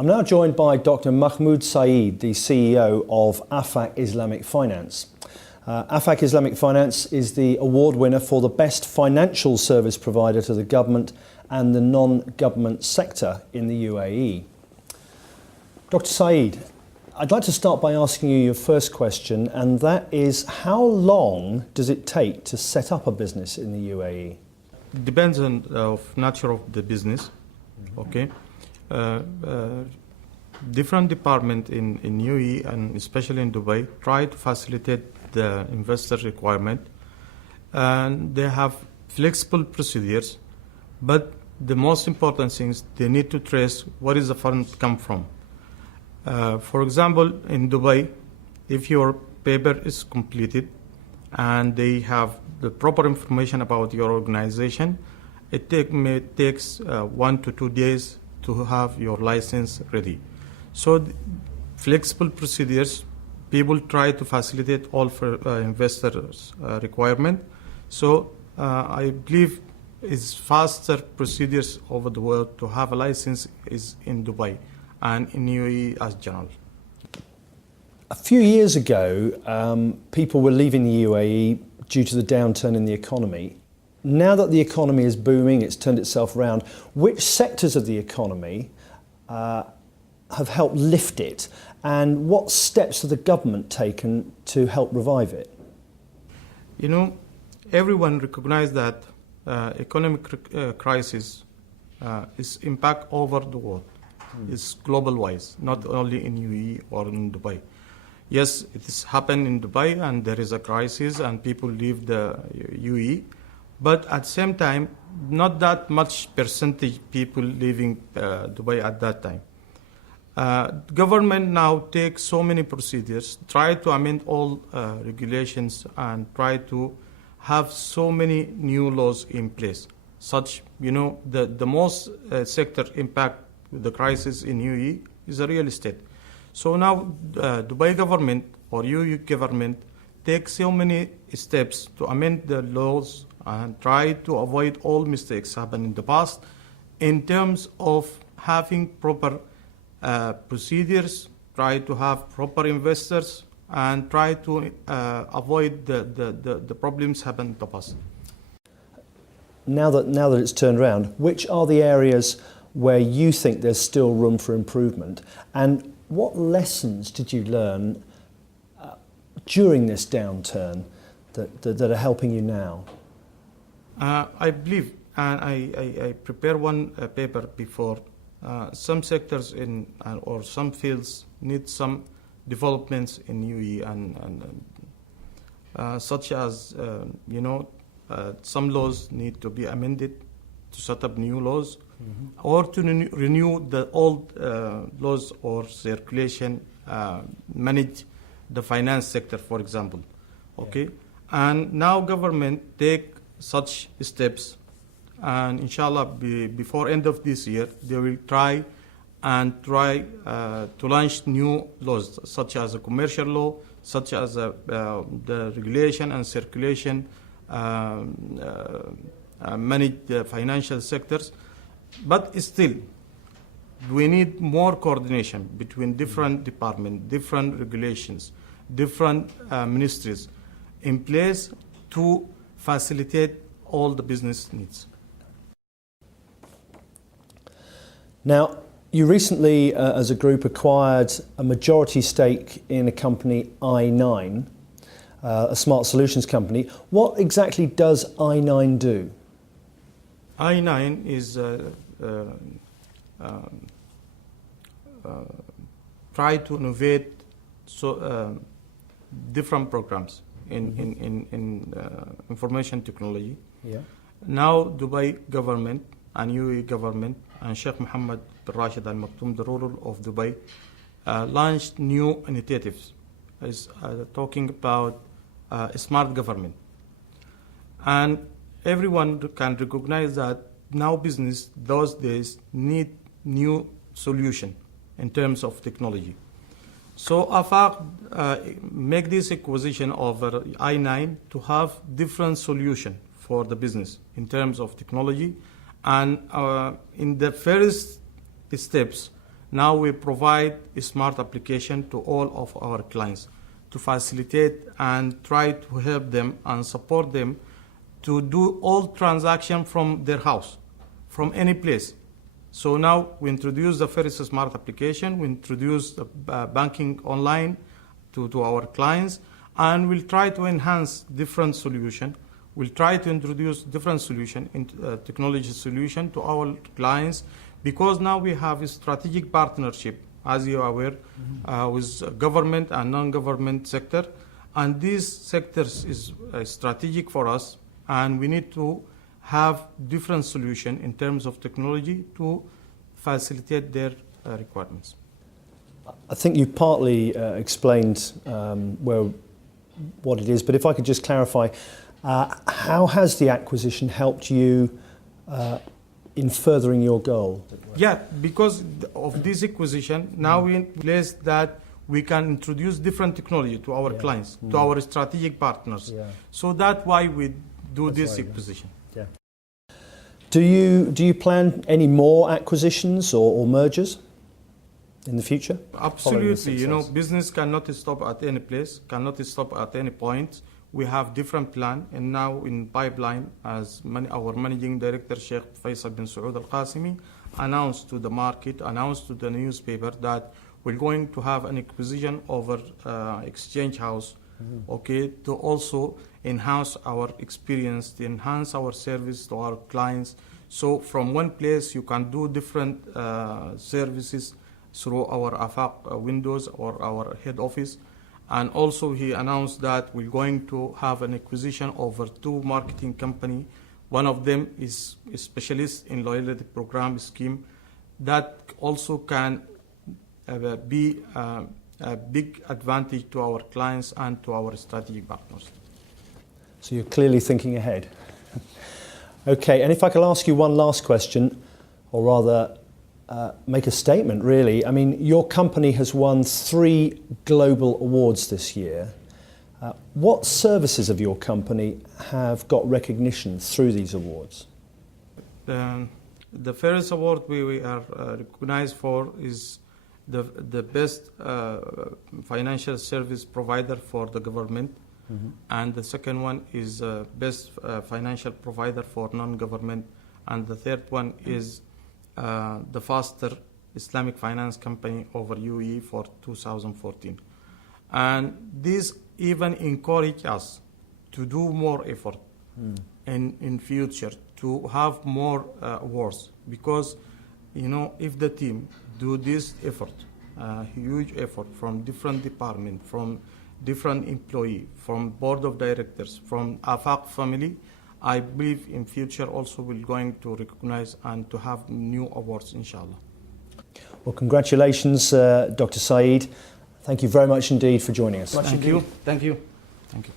I'm now joined by Dr. Mahmoud Saeed, the CEO of Aafaq Islamic Finance. Aafaq Islamic Finance is the award winner for the best financial service provider to the government and the non-government sector in the UAE. Dr. Saeed, I'd like to start by asking you your first question, and that is, how long does it take to set up a business in the UAE? Depends on the nature of the business. Okay. Different departments in UAE and especially in Dubai try to facilitate the investor requirement, and they have flexible procedures, but the most important thing is they need to trace where is the fund come from. For example, in Dubai, if your paper is completed and they have the proper information about your organization, it takes 1 to 2 days to have your license ready. So flexible procedures, people try to facilitate all for investors' requirement. So I believe it's faster procedures over the world to have a license is in Dubai and in UAE as general. A few years ago, people were leaving the UAE due to the downturn in the economy. Now that the economy is booming, it's turned itself around, which sectors of the economy have helped lift it, and what steps have the government taken to help revive it? You know, everyone recognizes that economic crisis is impact over the world. It's global-wise, not only in UAE or in Dubai. Yes, it has happened in Dubai and there is a crisis and people leave the UAE, but at the same time, not that much percentage people leaving Dubai at that time. Government now takes so many procedures, try to amend all regulations and try to have so many new laws in place. Such, you know, the most sector impact the crisis in UAE is the real estate. So now Dubai government or UAE government takes so many steps to amend the laws and try to avoid all mistakes happened in the past in terms of having proper procedures, try to have proper investors, and try to avoid the problems happened in the past. Now that it's turned around, which are the areas where you think there's still room for improvement, and what lessons did you learn during this downturn that are helping you now? I believe, and I prepare one paper before, some sectors or some fields need some developments in UAE and such as, you know, some laws need to be amended to set up new laws, or to renew the old laws or circulation, manage the finance sector, for example. Okay, and now government take such steps, and inshallah before end of this year they will try to launch new laws such as a commercial law, such as the regulation and circulation, manage the financial sectors. But still, we need more coordination between different departments, different regulations, different ministries in place to facilitate all the business needs. Now, you recently, as a group, acquired a majority stake in a company, i9, a smart solutions company. What exactly does i9 do? i9 is try to innovate different programs in information technology. Yeah. Now Dubai government and UAE government and Sheikh Mohammed bin Rashid Al Maktoum, the ruler of Dubai, launched new initiatives. Is talking about smart government, and everyone can recognize that now business those days need new solution in terms of technology. So Aafaq make this acquisition of i9 to have different solution for the business in terms of technology, and in the first steps Now we provide a smart application to all of our clients to facilitate and try to help them and support them to do all transactions from their house, from any place. So now we introduce the first smart application, we introduce the banking online to our clients, and we'll try to enhance different solutions. We'll try to introduce different solution, technology solution to our clients, because now we have a strategic partnership, as you are aware, with government and non-government sector. And these sectors is strategic for us, and we need to have different solution in terms of technology to facilitate their requirements. I think you partly explained what it is, but if I could just clarify, how has the acquisition helped you in furthering your goal? Yeah, because of this acquisition, now we in place that we can introduce different technology to our clients, to our strategic partners. So that's why we do this acquisition. Yeah. Do you plan any more acquisitions or mergers in the future? Absolutely. You know, business cannot stop at any place, cannot stop at any point. We have different plan, and now in pipeline, as our managing director, Sheikh Faisal bin Saud Al-Qasimi, announced to the market, announced to the newspaper that we're going to have an acquisition over exchange house, okay, to also enhance our experience, to enhance our service to our clients. So from one place, you can do different services through our Aafaq windows or our head office. And also he announced that we're going to have an acquisition over 2 marketing company. One of them is a specialist in loyalty program scheme that also can be a big advantage to our clients and to our strategic partners. So you're clearly thinking ahead. Okay, and if I could ask you one last question, or rather make a statement, really. I mean, your company has won 3 global awards this year. What services of your company have got recognition through these awards? The first award we are recognized for is the best financial service provider for the government. And the second one is best financial provider for non-government. And the third one is the faster Islamic finance company over UAE for 2014. And this even encourage us to do more effort in future, to have more awards, because you know, if the team do this effort, huge effort from different departments, from different employees, from board of directors, from Aafaq family, I believe in future also we're going to recognize and to have new awards, inshallah. Well, congratulations, Dr. Saeed. Thank you very much indeed for joining us. Thank you. Thank you. Thank you.